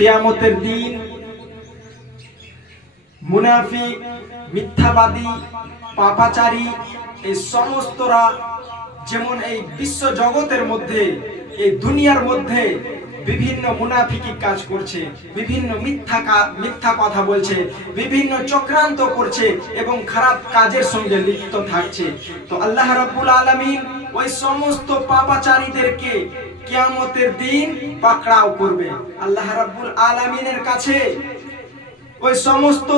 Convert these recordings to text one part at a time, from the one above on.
কিয়ামতের দিন মুনাফিক মিথ্যাবাদী, পাপাচারী, এই সমস্তরা যেমন এই বিশ্ব জগতের মধ্যে, এই দুনিয়ার মধ্যে বিভিন্ন মুনাফিকি কাজ করছে, বিভিন্ন মিথ্যা মিথ্যা কথা বলছে, বিভিন্ন চক্রান্ত করছে এবং খারাপ কাজের সঙ্গে লিপ্ত থাকছে। তো আল্লাহ রাব্বুল আলামিন ওই সমস্ত পাপাচারীদেরকে কিয়ামতের দিন পাকড়াও করবে। আল্লাহ রাব্বুল আলামিনের কাছে ওই সমস্ত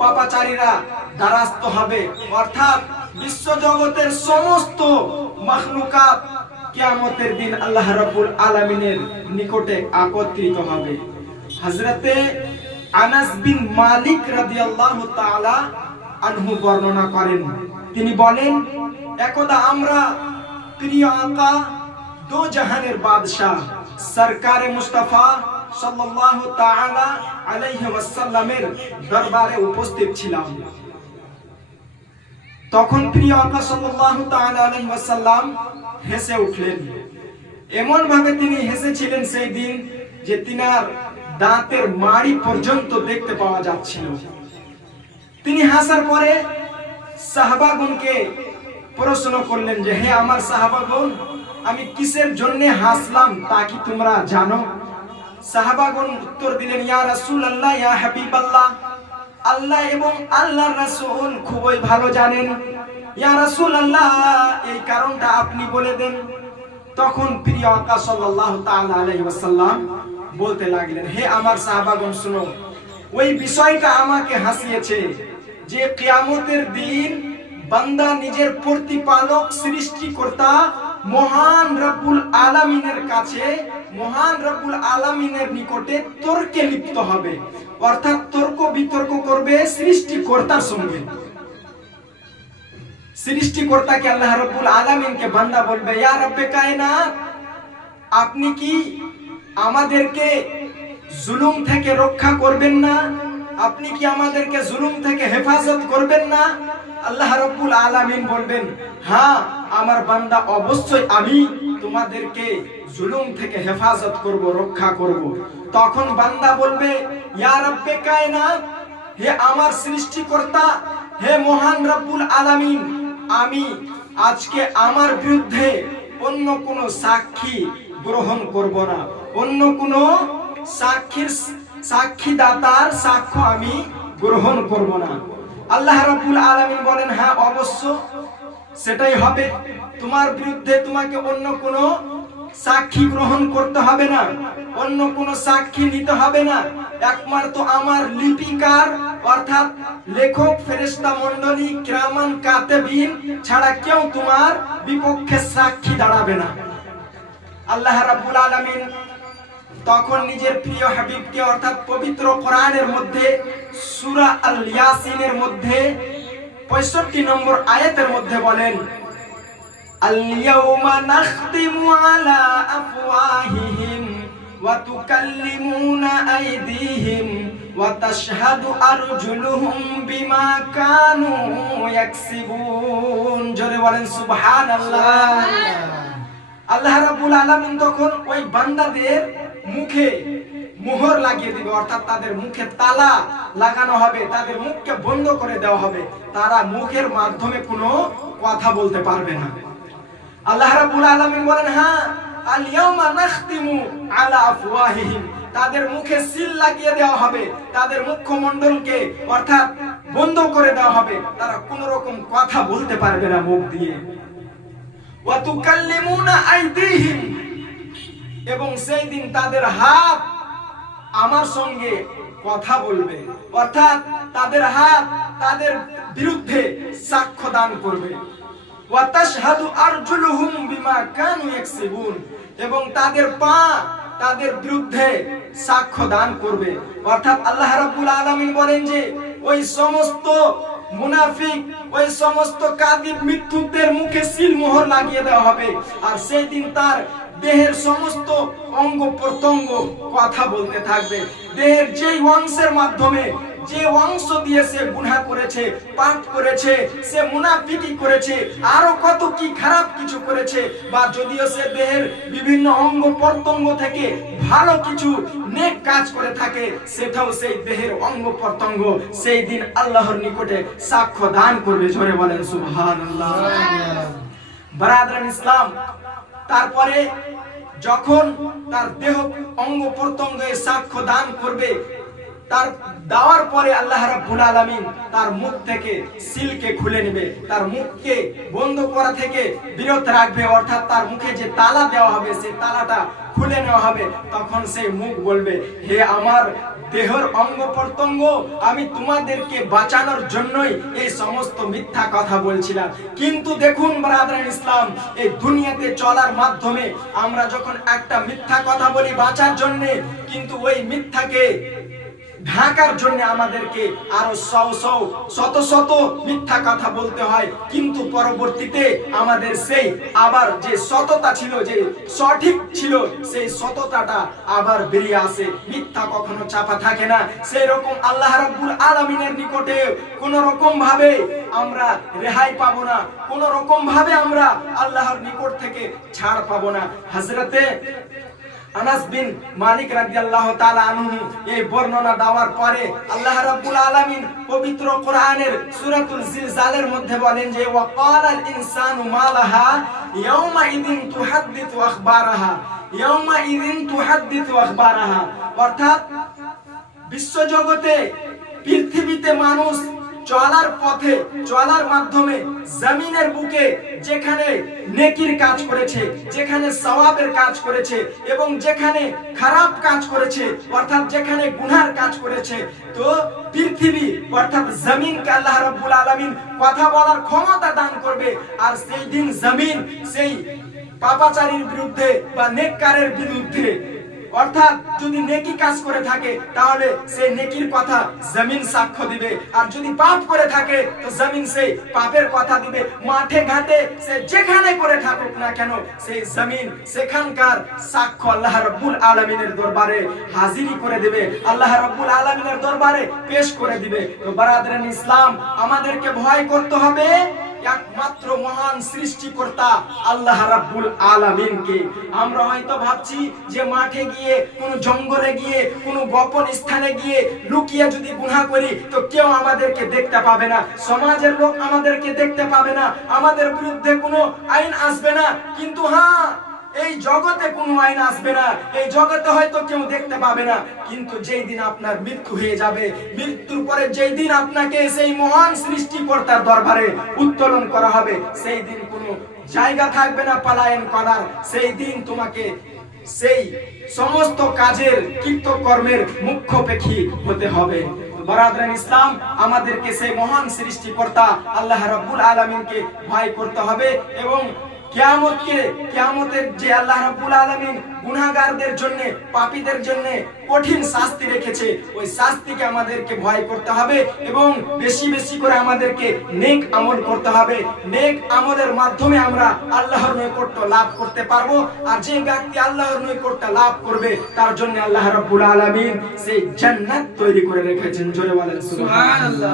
পাপাচারীরা দ্বারাস্ত হবে। অর্থাৎ বিশ্ব জগতের সমস্ত মাখলুকাত কিয়ামতের দিন আল্লাহ রাব্বুল আলামিনের নিকটে একত্রিত হবে। হযরতে আনাস বিন মালিক রাদিয়াল্লাহু তাআলা আনহু বর্ণনা করেন। তিনি বলেন, একদা আমরা প্রিয় আকা দো জাহানের বাদশাহ, সরকারে মুস্তাফা সাল্লাল্লাহু তাআলা আলাইহি ওয়াসাল্লামের দরবারে উপস্থিত ছিলাম। তখন প্রিয় আকা সাল্লাল্লাহু তাআলা আলাইহি ওয়াসাল্লাম হেসে উঠলেন। এমন ভাবে তিনি হেসেছিলেন সেই দিন যে তিনার দাঁতের মাড়ি পর্যন্ত দেখতে পাওয়া যাচ্ছিল। তিনি হাসার পরে সাহাবাগণকে প্রশ্ন করলেন যে, হে আমার সাহাবাগণ, আমি কিসের জন্য হাসলাম তা কি তোমরা জানো? সাহাবাগণ উত্তর দিলেন, ইয়া রাসূল আল্লাহ ইয়া হাবিব আল্লাহ আল্লাহ এবং আল্লাহর রাসূল খুবই ভালো জানেন। ইয়া রাসূল আল্লাহ এই কারণটা আপনি বলে দেন। তখন প্রিয় আকা সাল্লাল্লাহু তাআলা আলাইহি ওয়াসাল্লাম বলতে লাগলেন, হে আমার সাহাবাগণ, শুনো, ওই বিষয়টা আমাকে হাসিয়েছে যে, কিয়ামতের দিন বান্দা নিজের প্রতিপালক, সৃষ্টিকর্তা, মহান রব্বুল আলামিনের কাছে, মহান রব্বুল আলামিনের নিকটে তর্কে লিপ্ত হবে। অর্থাৎ তর্ক বিতর্ক করবে সৃষ্টিকর্তার সঙ্গে। সৃষ্টিকর্তাকে আল্লাহ রব্বুল আলামিনকে বান্দা বলবে, ইয়া রব্বে কায়নাত, আপনি কি আমাদেরকে জুলুম থেকে রক্ষা করবেন না? আপনি কি আমাদেরকে জুলুম থেকে হেফাজত করবেন না? আল্লাহ রব্বুল আলামিন বলবেন হ্যাঁ আমার বান্দা, অবশ্যই আমি তোমাদেরকে জুলুম থেকে হেফাজত করব, রক্ষা করব। তখন বান্দা বলবে, ইয়া রব্বে কায়নাত, হে আমার সৃষ্টিকর্তা, হে মহান রব্বুল আলামিন, আমি আজকে আমার বিরুদ্ধে অন্য কোনো সাক্ষী গ্রহণ করব না। অন্য কোনো সাক্ষীর, সাক্ষীদাতার সাক্ষ্য আমি গ্রহণ করব না। আল্লাহ রাব্বুল আলামিন বলেন হ্যাঁ অবশ্য সেটাই হবে। তোমার বিরুদ্ধে তোমাকে অন্য কোনো সাক্ষী গ্রহণ করতে হবে না। অন্য কোনো সাক্ষী নিতে হবে না। একমাত্র আমার লিপিকার, অর্থাৎ লেখক, ফেরেশতা মণ্ডলী কিরামান কাতেবিন ছাড়া কেউ তোমার বিপক্ষে সাক্ষী দাঁড়াবে না। আল্লাহ রাব্বুল আলামিন তখন নিজের প্রিয় হাবিবকে অর্থাৎ পবিত্র কোরআনের মধ্যে সূরা আল ইয়াসিনের মধ্যে 65 নম্বর আয়াতের মধ্যে বলেন اليوم نختم على أفواههم وتكلمنا أيديهم وتشهد أرجلهم بما كانوا يكسبون জোরে বলেন সুবহানাল্লাহ আল্লাহ রাব্বুল আলামিন তখন ওই বান্দাদের মুখে মোহর লাগিয়ে দিবে, অর্থাৎ তাদের মুখে তালা লাগানো হবে, তাদের মুখকে বন্ধ করে দেওয়া হবে। তারা মুখের মাধ্যমে কোনো কথা বলতে পারবে না। আল্লাহ রাব্বুল আলামিন বলেন হ্যাঁ আল ইয়াউমা নাখতিমু আলা আফওয়াহিহিম। তাদের মুখে সিল লাগিয়ে দেওয়া হবে, তাদের মুখমণ্ডলকে অর্থাৎ বন্ধ করে দেওয়া হবে। তারা কোনো রকম কথা বলতে পারবে না মুখ দিয়ে। ওয়া তুকাল্লিমুনা আইদিহিম। এবং সেই দিন তাদের হাত আমার সঙ্গে কথা বলবে। অর্থাৎ তাদের হাত তাদের বিরুদ্ধে সাক্ষ্য দান করবে। এবং তাদের পা তাদের বিরুদ্ধে সাক্ষ্য দান করবে। অর্থাৎ আল্লাহ রাব্বুল আলামিন বলেন যে, ওই সমস্ত মুনাফিক, ওই সমস্ত কাদিব মিথ্যুকদের মুখে সিল মোহর লাগিয়ে দেওয়া হবে। আর সেই দিন তার দেহের সমস্ত অঙ্গ প্রত্যঙ্গ কথা বলতে থাকবে। দেহের যেই অংশের মাধ্যমে যে অংশ দিয়ে সে গুনাহ করেছে পাপ করেছে সে মুনাফিকি করেছে আরও কত কি খারাপ কিছু করেছে বা যদিও সে দেহের বিভিন্ন অঙ্গ প্রত্যঙ্গ থেকে ভালো কিছু নেক কাজ করে থাকে সেটাও সেই দেহের অঙ্গ প্রত্যঙ্গ সেই দিন আল্লাহর নিকটে সাক্ষ্য দান করবে। জোরে বলেন সুবহানাল্লাহ। বারাদারান ইসলাম তারপরে যখন তার দেহ অঙ্গ প্রত্যঙ্গে সাক্ষ্য দান করবে, তার দেওয়ার পরে আল্লাহ রাব্বুল আলামিন তার মুখ থেকে সিলকে খুলে নেবে। তার মুখকে বন্ধ করা থেকে বিরত রাখবে, অর্থাৎ তার মুখে যে তালা দেওয়া হবে সেই তালাটা খুলে নেওয়া হবে। তখন সেই মুখ বলবে, হে আমার দেহর অঙ্গ প্রত্যঙ্গ আমি তোমাদেরকে বাঁচানোর জন্যই এই সমস্ত মিথ্যা কথা বলছিলাম। কিন্তু দেখুন ব্রাদার ইসলাম, এই দুনিয়াতে চলার মাধ্যমে আমরা যখন একটা মিথ্যা কথা বলি বাঁচার জন্যে, কিন্তু ওই মিথ্যাকে ঢাকার জন্য আমাদেরকে আরও শত শত মিথ্যা কথা বলতে হয়। কিন্তু পরবর্তীতে আমাদের সেই আবার যে সততা ছিল, যে সঠিক ছিল, সেই সততাটা আবার বেরিয়ে আসে। মিথ্যা কখনো চাপা থাকে না। সেই রকম আল্লাহ রাব্বুল আলামিনের নিকটে কোন রকম ভাবে আমরা রেহাই পাবো না। কোন রকম ভাবে আমরা আল্লাহর নিকট থেকে ছাড় পাবো না। হযরতে আনাস বিন মালিক রাদিয়াল্লাহু তাআলা আনহু এই বর্ণনা দেওয়ার পরে আল্লাহ রাব্বুল আলামিন পবিত্র কোরআনের সূরাতুল জিলজালের মধ্যে বলেন যে ওয়াকালাল ইনসানু মালাহা ইয়াউমা ইদিন তুহাদ্দিথু আখবারাহা। ইয়াউমা ইদিন তুহাদ্দিথু আখবারাহা। অর্থাৎ, বিশ্বজগতে, পৃথিবীতে মানুষ চলার পথে, চলার মাধ্যমে জমিনের বুকে যেখানে নেকির কাজ করেছে, যেখানে সওয়াবের কাজ করেছে এবং যেখানে খারাপ কাজ করেছে, অর্থাৎ যেখানে গুনার কাজ করেছে, তো পৃথিবী, অর্থাৎ জমিনকে আল্লাহ রাব্বুল আলামিন কথা বলার ক্ষমতা দান করবে। আর সেই দিন জমিন, সেই পাপাচারীর বিরুদ্ধে বা নেককারের বিরুদ্ধে অর্থাৎ যদি নেকি কাজ করে থাকে, তাহলে সেই নেকির কথা জমিন সাক্ষ্য দিবে। আর যদি পাপ করে থাকে, তো জমিন সেই পাপের কথা দিবে। মাঠে ঘাটে সে যেখানে করে থাকুক না কেন সেই জমিন সেখানকার সাক্ষ্য আল্লাহ রাব্বুল আলামিনের দরবারে হাজিরি করে দিবে। আল্লাহ রাব্বুল আলামিনের দরবারে পেশ করে দিবে। তো বারাদারান ইসলাম, আমাদেরকে ভয় করতে হবে। একমাত্র মহান সৃষ্টিকর্তা আল্লাহ রাব্বুল আলামিনকে। আমরা হয়তো ভাবছি যে মাঠে গিয়ে, কোন জঙ্গলে গিয়ে, কোন গোপন স্থানে গিয়ে লুকিয়ে যদি গুনাহ করি, তো কেউ আমাদেরকে দেখতে পাবে না। সমাজের লোক আমাদেরকে দেখতে পাবে না। আমাদের বিরুদ্ধে কোনো আইন আসবে না। কিন্তু হ্যাঁ এই জগতে কোনো আইন আসবে না, এই জগতে হয়তো কেউ দেখতে পাবে না, কিন্তু যেই দিন আপনার মৃত্যু হয়ে যাবে, মৃত্যুর পরে যেই দিন আপনাকে সেই মহান সৃষ্টিকর্তার দরবারে উত্তোলন করা হবে, সেই দিন কোনো জায়গা থাকবে না পলায়ন করার, সেই দিন তোমাকে সেই সমস্ত কাজের কৃতকর্মের মুখ্য পেখি হতে হবে। বরাদরান ইসলাম, আমাদেরকে সেই মহান সৃষ্টিকর্তা আল্লাহ রাব্বুল আলামিনকে ভয় করতে হবে এবং কিয়ামতকে কিয়ামতের যে আল্লাহ রাব্বুল আলামিন গুনাহগারদের জন্য, পাপীদের জন্য কঠিন শাস্তি রেখেছে, ওই শাস্তিকে আমাদেরকে ভয় করতে হবে এবং বেশি বেশি করে আমাদেরকে নেক আমল করতে হবে। নেক আমলের মাধ্যমে আমরা আল্লাহর নৈকট্য লাভ করতে পারব আর যে ব্যক্তি আল্লাহর নৈকট্য লাভ করবে, তার জন্য আল্লাহ রাব্বুল আলামিন সেই জান্নাত তৈরি করে রেখেছেন। জোরে বলেন, সুবহানাল্লাহ।